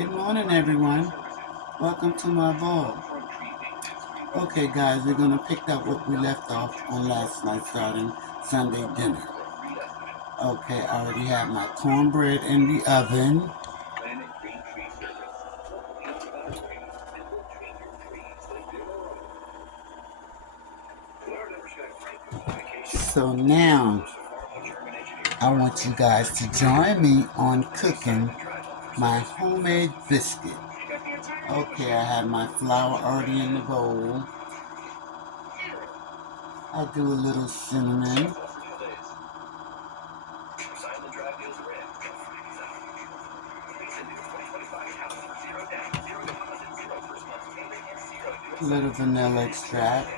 Good morning, everyone. Welcome to my bowl. Okay, guys, we're going to pick up what we left off on last night, starting Sunday dinner. Okay, I already have my cornbread in the oven. So now, I want you guys to join me on cooking my homemade biscuit. Okay, I have my flour already in the bowl. I'll do a little cinnamon. A little vanilla extract.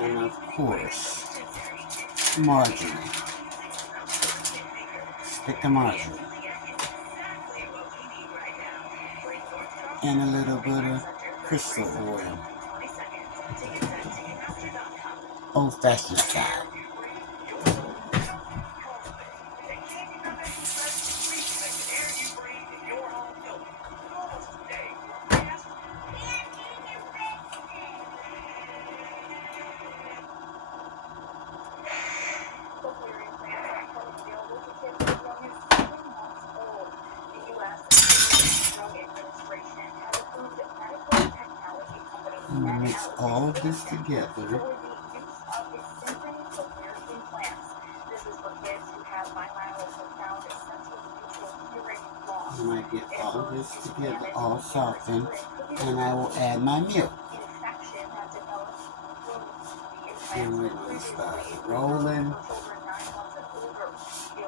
And of course, margarine. Stick of margarine. And a little bit of crystal oil. Old-fashioned style. I'm going to mix all of this together. When I get all of this together, all softened, and I will add my milk. And we're going to start rolling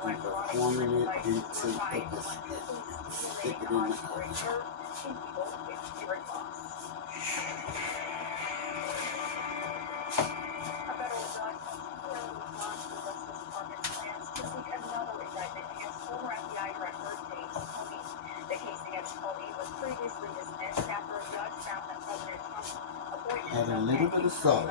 and forming it into a biscuit. Stick it in the oven. Add a little bit of salt.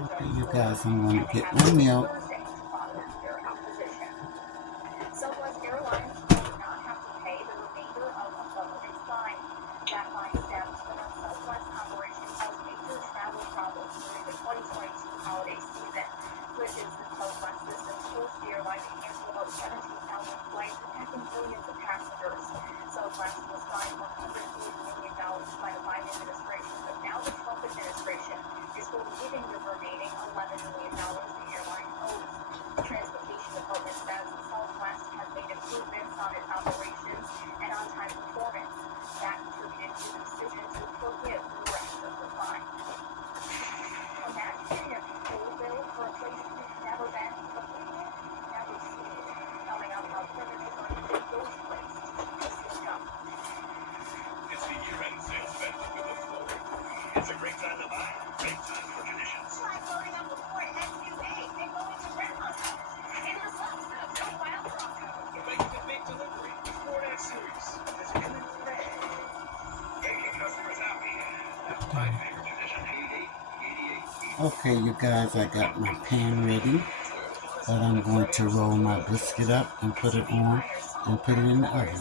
Okay, you guys, I'm going to get my milk. It's a great time to buy, great time for traditions. Like loading up a Ford SUV and going to grandma's house. In the slots of no wild Bronco. You're making a big delivery. Ford X-Series. It's coming red. Making customers happy. That's my favorite tradition. 88. Okay, you guys, I got my pan ready. But I'm going to roll my biscuit up and put it on and put it in the oven.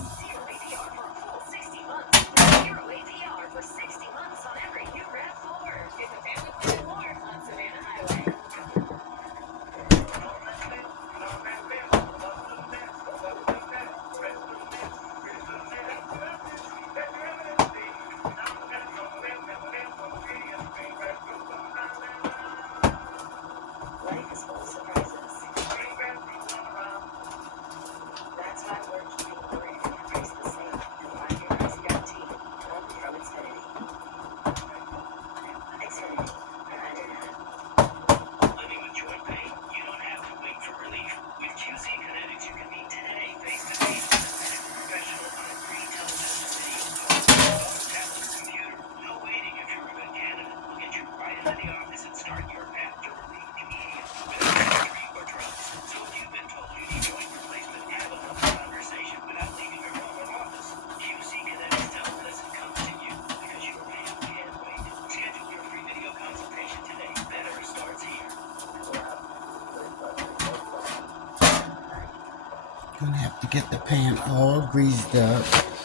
to get the pan all greased up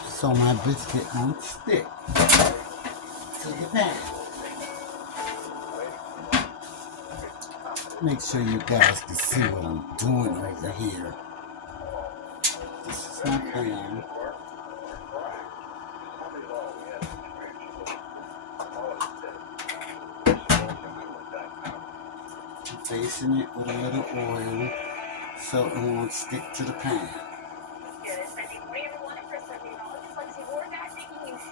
so my biscuit won't stick to the pan. Make sure you guys can see what I'm doing over here. This is my pan. I'm basting it with a little oil so it won't stick to the pan.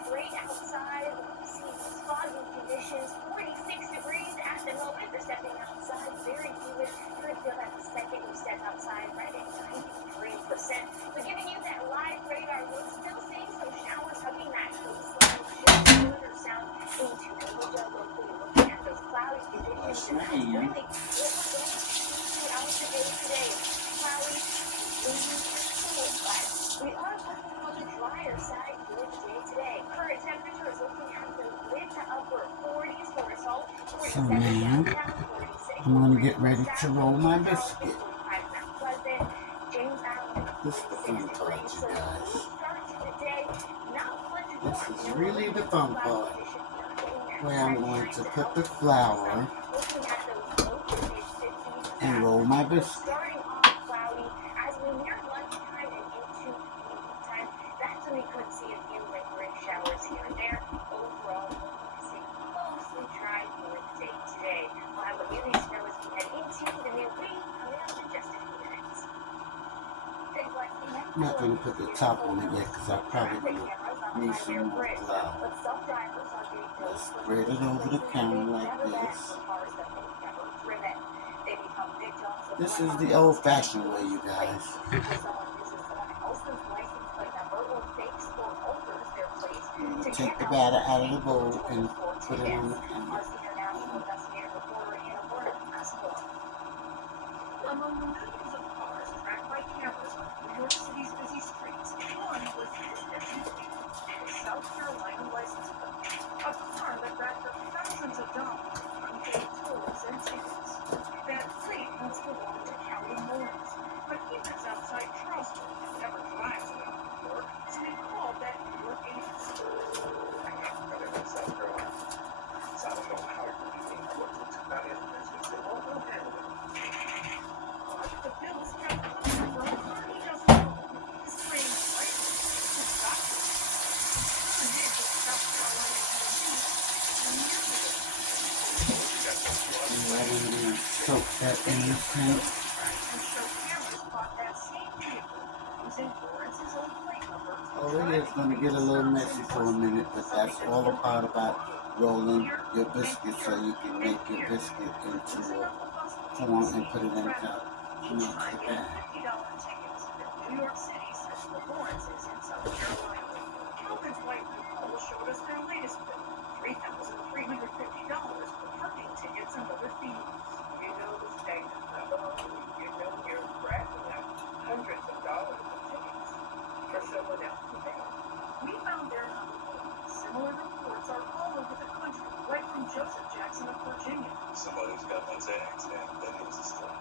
Straight outside, see foggy conditions, 46 degrees at the moment. They're stepping outside, very humid. You're going to feel that the second you step outside, right at 93%. But giving you that live radar look, still seeing some showers hugging that coastline, just further south into Georgia, locally looking at those cloudy conditions. And that's really what we're going to see throughout the day today. Cloudy, windy, cool, but we are looking on the drier side for the day today. Current temperature is looking at the mid to upper 40s for us all. So now, I'm going to get ready to roll my biscuit. This is the fun part, you guys. This is really the fun part, where I'm going to put the flour and roll my biscuit. We could see a few lingering showers here and there. Overall, we'll see mostly dry for the day today. We'll have a beauty snow as we head into the new week coming up in just a few minutes. I'm not going to put the top on it yet because I probably will need some more flour. Let's spread it over the counter like this. This is the old-fashioned way, you guys. Take the batter out of the bowl and put it on the counter. Among the millions of cars tracked by cameras on New York City's busy streets, one was this SUV, a South Carolina license plate. A car that racked up thousands of dollars in unpaid tolls and tickets. That plate once belonged to Calvin Morris, but he lives outside Charleston and never drives around New York, so he called that New York agency. South Carolina. So I don't know how it would be about it. The bills kept coming from a car he doesn't own. His claim is right. His doctor. The name of South Carolina Soak that in the sink. Over here it's going to get a little messy for a minute, but that's all a part about rolling your biscuit so you can make your biscuit into a form and put it in the cup. New York City says Lawrence is in South Carolina. Calvin's white people showed us their latest bill, $3,350 for parking tickets and other fees. You know the stagnant level. You know you're racking up hundreds of dollars in tickets for someone else to pay. We found their number. Similar reports are all over the country, right from Joseph Jackson of Virginia. Somebody's got one tax, and that is a stop.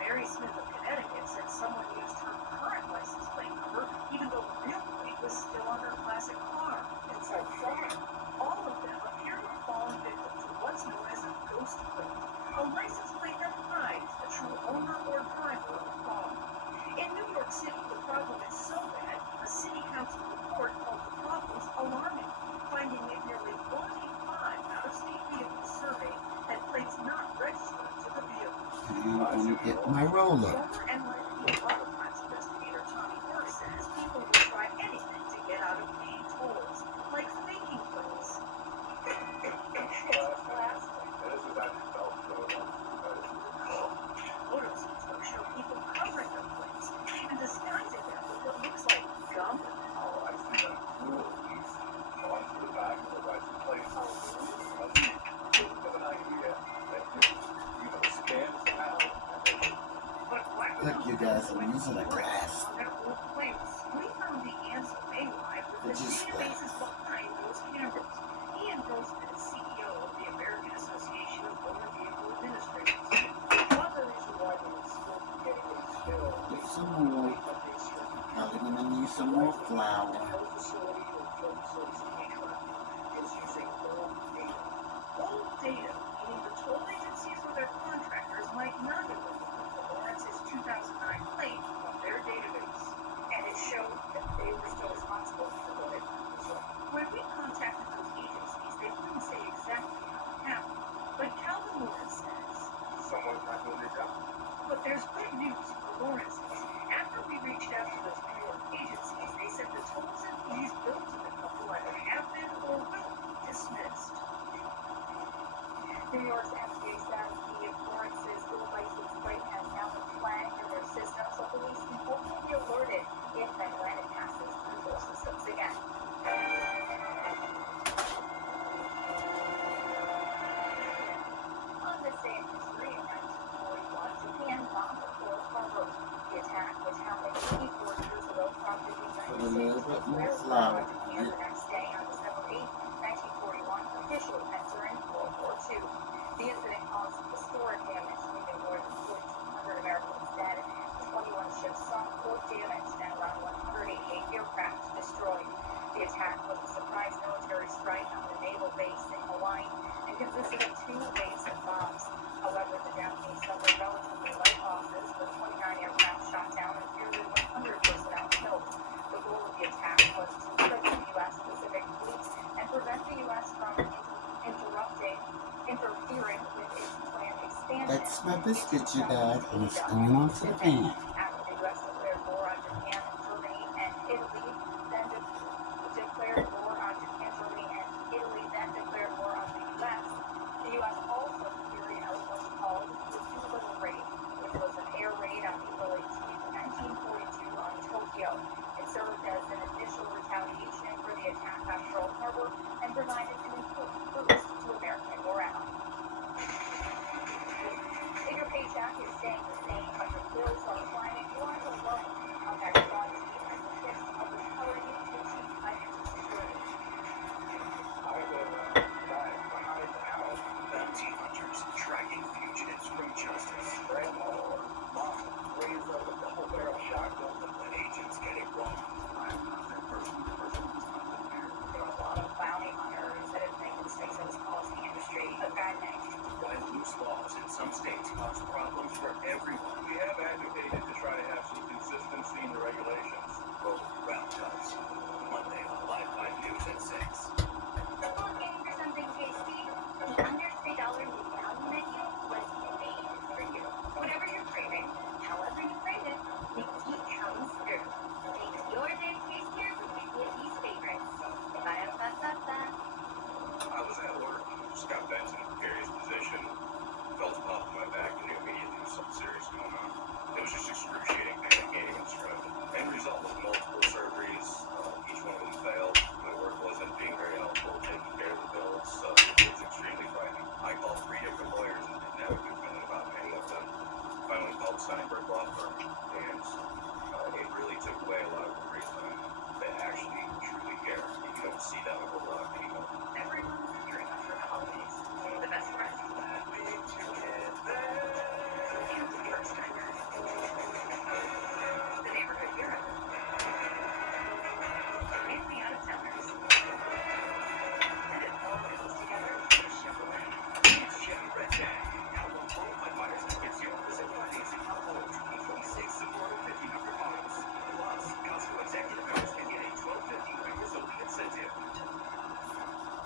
Mary Smith of Connecticut said someone used her current license plate number, even though the real plate was still on her classic car. It's so sad. All of them appear to have fallen victim to what's known as a ghost plate, a license plate that hides the true owner or driver of the car. In New York City, the problem is so bad, a city council report called the problems alarming, finding that nearly 1 in 5 out-of-state vehicles surveyed had plates not registered to the vehicle. I'm going to get my roller. Former NYPD auto parts investigator Tommy Burke says people will try anything to get out of paying tolls, like faking plates. Photos show people covering their plates, even disguising them with what looks like gum. Oh, I see that. Going through the back of the license plate. With an idea that you know scans them out. Look, you guys, I'm using a glass. We found the answer live with the databases behind those cameras. Ian Grossman is CEO of the American Association of Motor Vehicle Administrators. One of the reasons why they were still getting these bills. If someone won't, probably flower. The health facility or film service contractor is using old data. Old data, meaning the toll agencies or their contractors might not have removed Lawrence's 2009 plate from their database. And it showed that they were still responsible for what had happened. When we contacted those agencies, they wouldn't say exactly how it happened. But Calvin Lawrence says, someone's not doing their job. But there's good news for Lawrence's. After we reached out to those New York agencies, they said the tolls and fees billed to the couple either have been or will be dismissed. New York's FDA says the Lawrence's dual license plate has now been flagged in their system, so police can hopefully be alerted if and when it passes through those systems again. On this day in history, in 1941, Japan bombed Pearl Harbor. The attack, which happened 84 years ago, prompted the United States to declare war on Japan the next day on December 8, 1941, officially entering World War II. The incident caused historic damage, leaving more than 1,400 Americans dead, 21 ships sunk or damaged, and around 188 aircraft destroyed. The attack was a surprise military strike on the naval base in Hawaii and consisted of 2 waves of bombs. However, the Japanese suffered relatively light losses, with 29 aircraft shot down and nearly 100 personnel killed. The goal of the attack was to cripple the U.S. Pacific Fleet and prevent the U.S. from interfering with its planned expansion. That's my biscuit, you guys, and it's going off to the pan. After the U.S. declared war on Japan, Germany, and Italy, then declared war on Japan, Germany, and Italy, then declared war on the U.S. The U.S. also carried out what's called the Doolittle Raid, which was an air raid on April 18, 1942 on Tokyo. It served as an initial retaliation for the attack on Pearl Harbor and provided an important boost to American morale. If your paycheck is staying the same, but your bills are climbing, you aren't alone. Contact Fraud Team and the tips of empowering you to achieve financial security. Bounty hunters tracking fugitives from justice. Grandma or mom raised up a double-barrel shotgun. When agents get it wrong, I'm not that person. The person who's not been there. There are a lot of bounty hunters that have made mistakes that has caused the industry a bad name. Why loose laws in some states cause problems for everyone. We have advocated to try to have some consistency in the regulations. Roll Round Cuts. Monday on Live News at 6. Looking for something tasty? The under $3 value menu was made for you. Whatever you're craving, however you crave it, McD comes through. Makes your day tastier with McD's favorites. Ba-da-ba-ba-ba. I was at work, just got bent in a precarious position, felt a pop in my back, and knew immediately there was something serious going on. It was just excruciating pain, I can't even describe it. End result was multiple surgeries, each one of them failed. My work wasn't being very helpful, taking care of the bills, it was extremely frightening. I called 3 different lawyers and didn't have a good feeling about any of them. Finally called Steinberg Law Firm, and it really took away a lot of the reason they actually truly care. You don't see that a whole lot anymore. Everyone's wondering after the holidays. The best friends. The neighborhood hero. And the out-of-towners. And it all comes together in Chevrolet. It's Chevy Red Tag. Now one qualified buyers get 0% financing on all 2026 and more than 1,500 models. Plus, Costco executive members can get a $1,250 members-only incentive.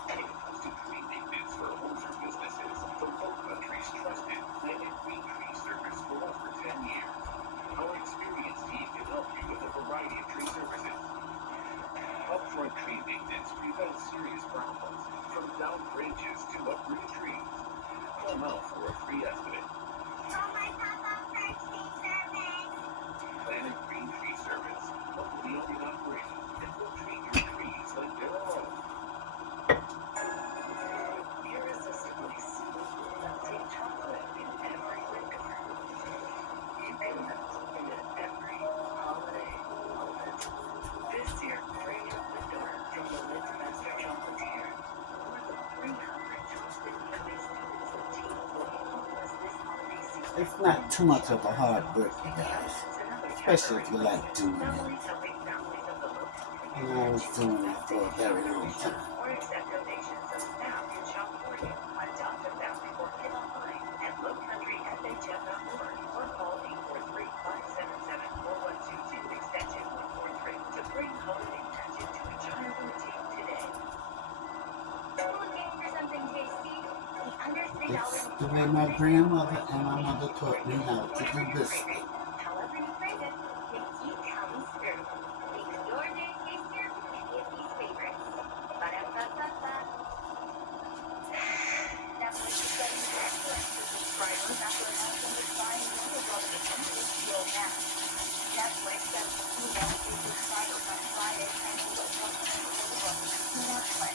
When it comes to green big bids for homes or businesses, from Oak Country's trusted Planet Green Tree service for over 10 years. Our experienced team can help you with a variety of tree services. Upfront tree maintenance prevents serious problems, from downed branches to uprooted trees. Call now for a free estimate. Call my papa for tree service. Planet Green Tree Service. Locally owned and operated, and will treat your trees like their own. Irresistibly smooth, melting chocolate in every window. Keeping melt in every holiday moment. This year, bring your window from the Lid's Master Chocolatier. More than 300 toasted gummies for tea for homeless this holiday season. It's not too much of a hard brick, you guys, especially if you like doing it. Families helping families of the low And I was doing it for a very long time. Or accept donations of staff can shop for you. Adopt a family or get online at lowcountryfhf.org or call 843-577-4122 extension 143 to bring holiday magic to a child or teen today. Looking for something tasty? The under It's $3 the way my grandmother and my mother taught me how to do biscuit. However you crave it, the tea comes through. Makes your day tastier with any of these favorites. Ba-da-ba-ba-ba. Netflix is getting excellent for subscribers after announcing the sign deal of the HBO Max. Netflix sent an email to subscribers on Friday and will welcome the deal to Netflix.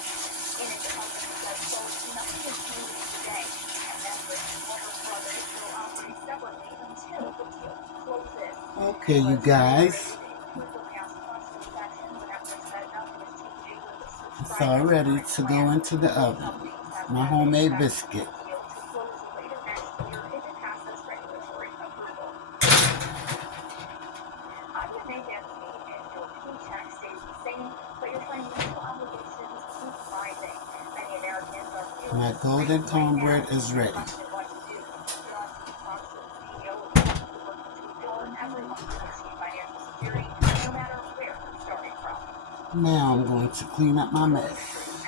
In it, the company says, quote, nothing is changing today, and Netflix and Warner Brothers will operate separately until the deal closes. Okay, you guys. It's all ready to go into the oven. My homemade biscuit. My golden cornbread is ready. Now I'm going to clean up my mess.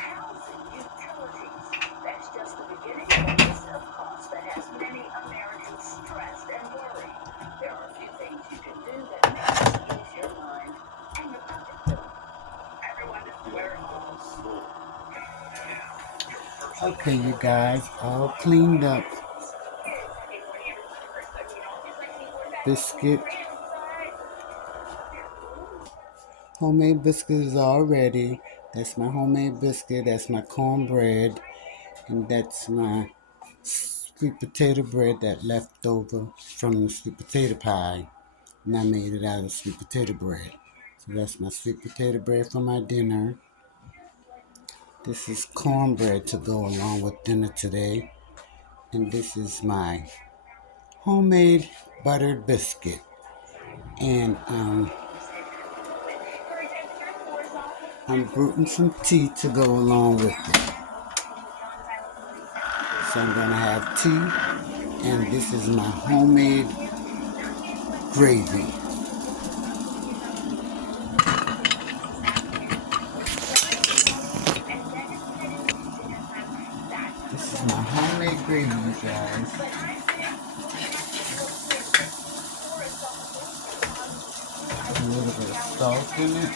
That's just the beginning of a list of costs that has many Americans stressed and worried. There are a few things you can do that may ease your mind and your pocketbook. Everyone is wearing Okay, you guys, all cleaned up. Biscuit. Homemade biscuit is all ready. That's my homemade biscuit. That's my cornbread. And that's my sweet potato bread that left over from the sweet potato pie. And I made it out of sweet potato bread. So that's my sweet potato bread for my dinner. This is cornbread to go along with dinner today. And this is my homemade buttered biscuit. And I'm brewing some tea to go along with it. So I'm going to have tea. And this is my homemade gravy. This is my homemade gravy, you guys. A little bit of salt in it.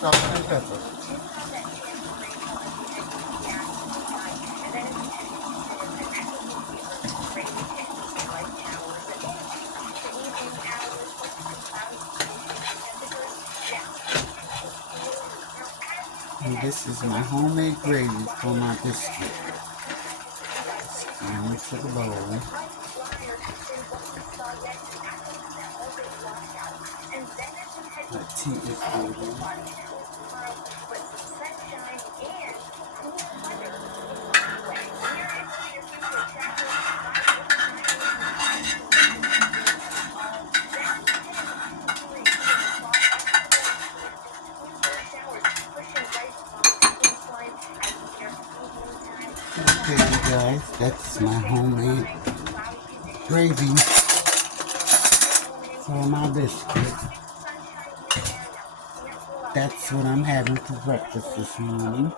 Salt and pepper. And this is my homemade gravy for my biscuit. Now into the bowl. My tea is ready. Okay, you guys, that's my homemade gravy for my biscuit. That's what I'm having for breakfast this morning.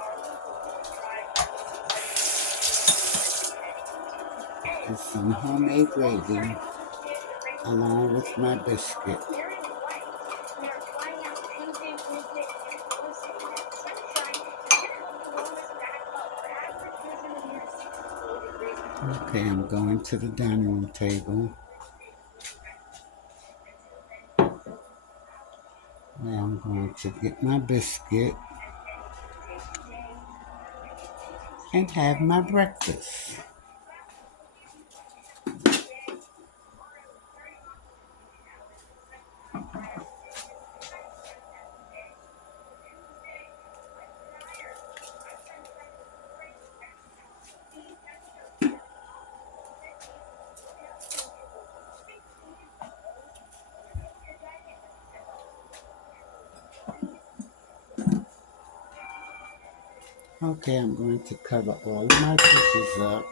It's some homemade gravy along with my biscuit. Okay, I'm going to the dining room table. Now I'm going to get my biscuit and have my breakfast. Okay, I'm going to cover all of my dishes up.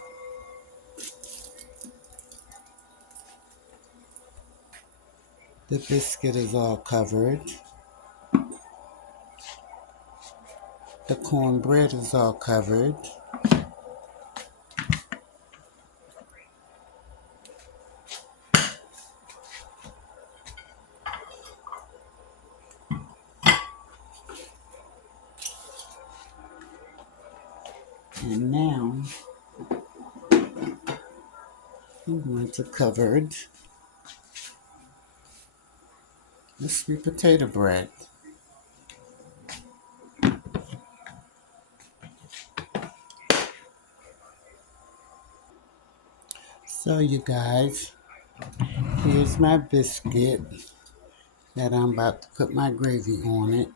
The biscuit is all covered. The cornbread is all covered. And now I'm going to cover the sweet potato bread. So you guys, here's my biscuit that I'm about to put my gravy on it.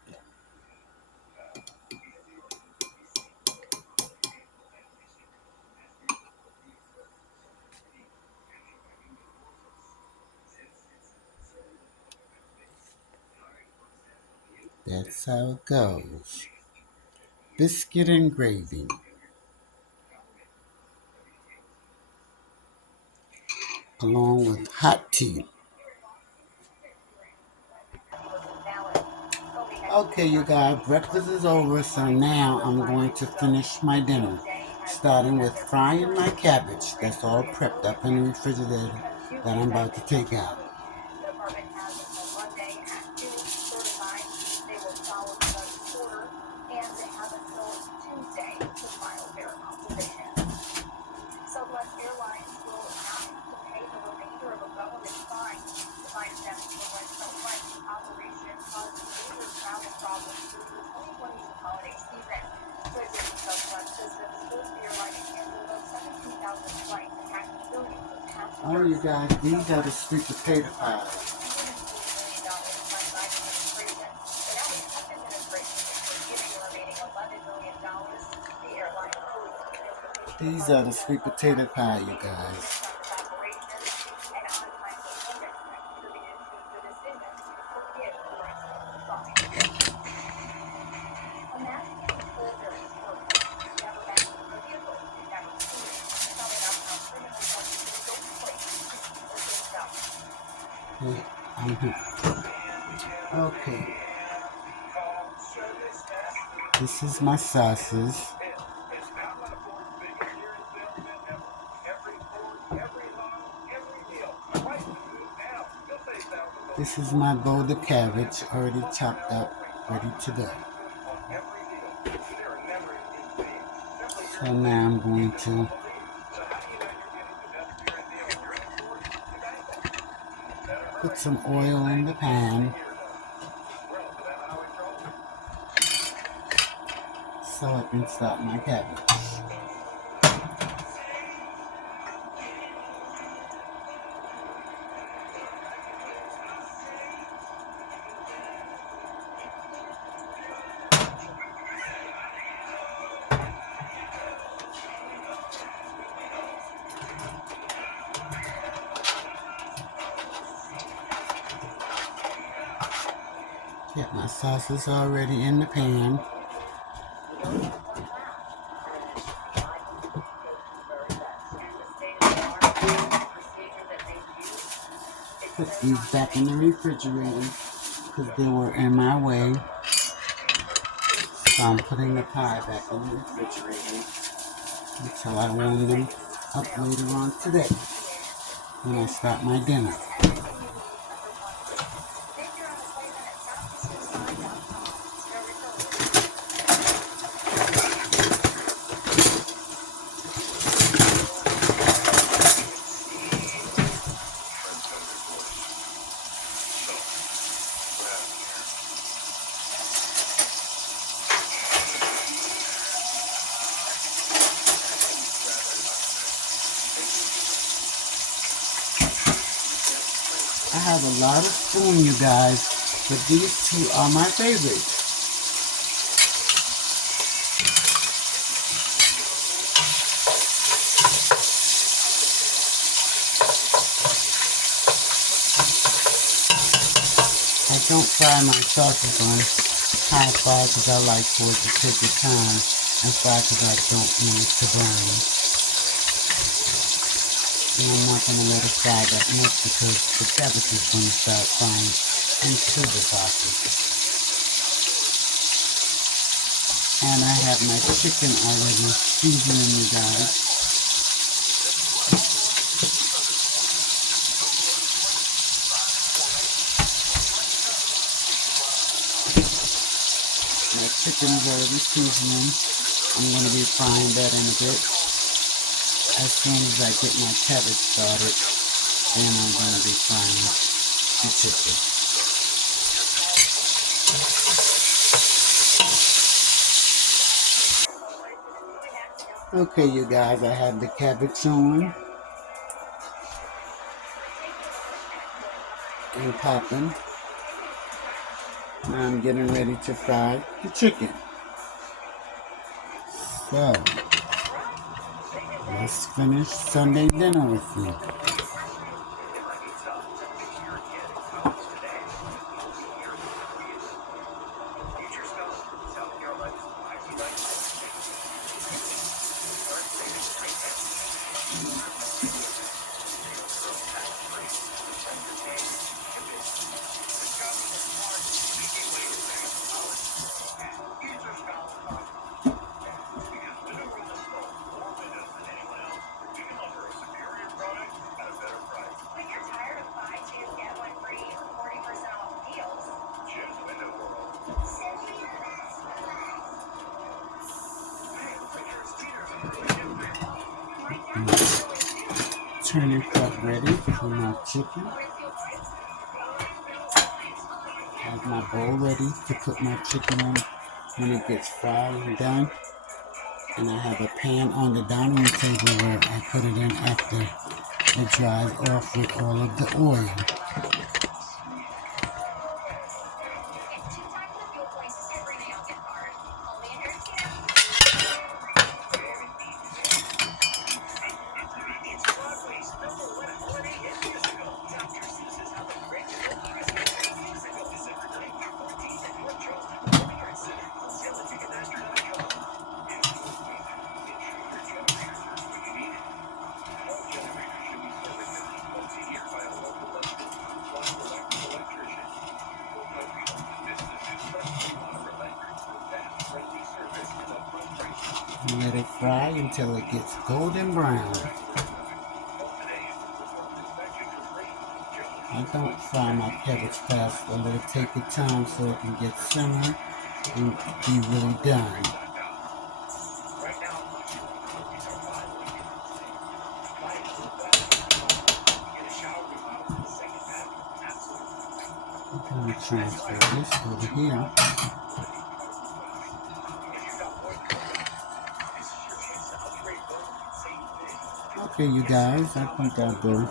That's how it goes. Biscuit and gravy, along with hot tea. Okay, you guys, breakfast is over, so now I'm going to finish my dinner. Starting with frying my cabbage. That's all prepped up in the refrigerator that I'm about to take out. The department has until Monday at 2:35. They will follow the judge's order, and they have until Tuesday to file their opposition. Southwest Airlines will not have to pay the remainder of a government fine. The fine stems from when some flight operation caused major travel problems through the 2022 holiday season. Switching Southwest systems forced the airline to cancel about 17,000 flights and had millions of passengers. Oh, you guys, these are the sweet potato pies. These are the sweet potato pie, you guys. Okay. This is my sauces. This is my bowl of cabbage, already chopped up, ready to go. So now I'm going to put some oil in the pan so I can start my cabbage. Get my sauces already in the pan. Put these back in the refrigerator because they were in my way. So I'm putting the pie back in the refrigerator until I warm them up later on today when I start my dinner. I have a lot of spoon, you guys, but these two are my favorites. I don't fry my sauces on high fire because I like for it to take its time and fry because I don't want it to brown. And I'm not going to let it fry that much because the cabbage is going to start frying into the sausage. And I have my chicken already seasoning, you guys. My chicken's already seasoning. I'm going to be frying that in a bit. As soon as I get my cabbage started, then I'm going to be frying the chicken. Okay, you guys, I have the cabbage on and popping. Now I'm getting ready to fry the chicken. So, let's finish Sunday dinner with you. Turning pot ready for my chicken. Have my bowl ready to put my chicken in when it gets fried and done. And I have a pan on the dining table where I put it in after it dries off with all of the oil. And let it fry until it gets golden brown. I don't fry my cabbage fast. I let it take its time so it can get simmered and be really done. I'm going to transfer this over here. Okay, you guys, I think I'll go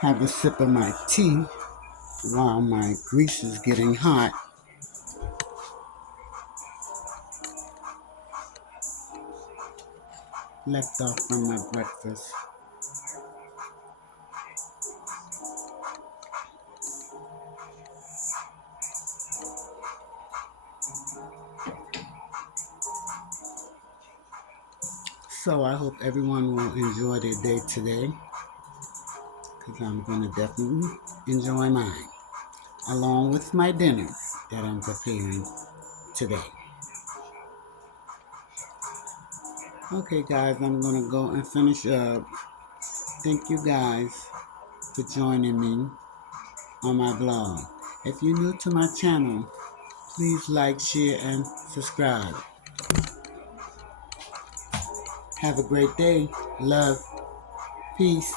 have a sip of my tea while my grease is getting hot. Left off from my breakfast. So I hope everyone will enjoy their day today, because I'm going to definitely enjoy mine, along with my dinner that I'm preparing today. Okay, guys, I'm going to go and finish up. Thank you guys for joining me on my blog. If you're new to my channel, please like, share, and subscribe. Have a great day. Love. Peace.